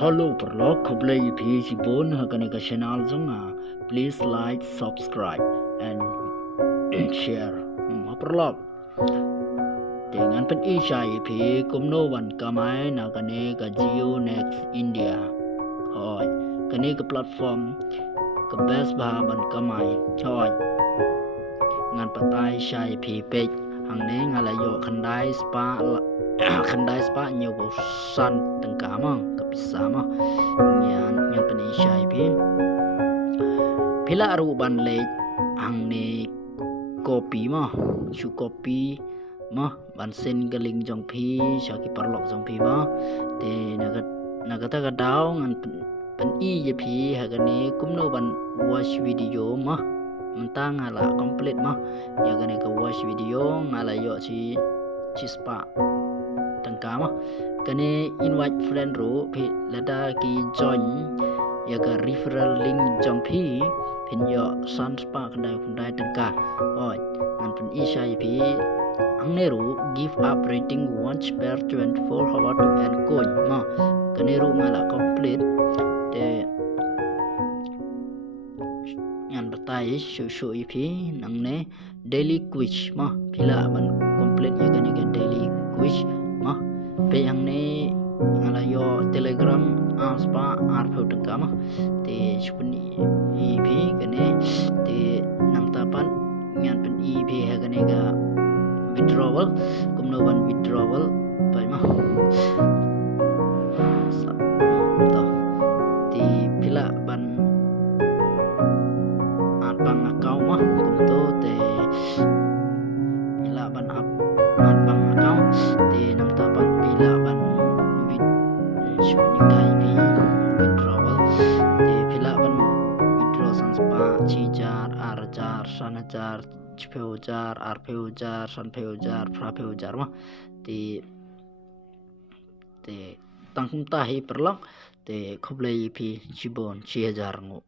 Hello perlok khoblai page bon hakane ka channel zonga please like subscribe and share perlok dengan pen isai phi kumno wan kamai na kane ka Geo Next India hoi kane ka platform ka best ba ban kamai hoi ngan patai sai phi page hang ne ngala yo khandai spa nhiều bộ san tầng cả mà cấp sa mà nhan pen isai phi phila ru ban le hang ne copy mà chu copy mà ban sen galing jong phi cha ki parlok jong phi ma te naga ta ga daw ngan pen I je phi ha ga ne kumno ban watch video ma menta ngala complete ma ya ga ne ka watch video ngala yo chi spa tangka ma kane invite friend ro phi lada ki join ya ga referral link jong phi phin yo san spa kandai tangka oi ngan pen isai phi Angneru give up rating 1 per 24 hour to end coin ma kaneru ngala complete te yan batai show ipi nangne daily quiz ma pila ban complete ya gani daily quiz ma pe yang ne ngala yo telegram aspa arpo tengka ma te chupni ipi gane te nam tapan nyan pen ipi ha gane ga withdrawal kumno ban withdrawal pai ma to ti pila ban at bang account ma kumto te pila ban at bang account te nam ta ban pila ban kai pi withdrawal te pila ban withdraw sans pa chi jar ar jar san jar Pheujar, Arpheujar, Sanpheujar, Frapheujar ma te tangkum tahi perlok te khoblai phi chibon 6000 ngo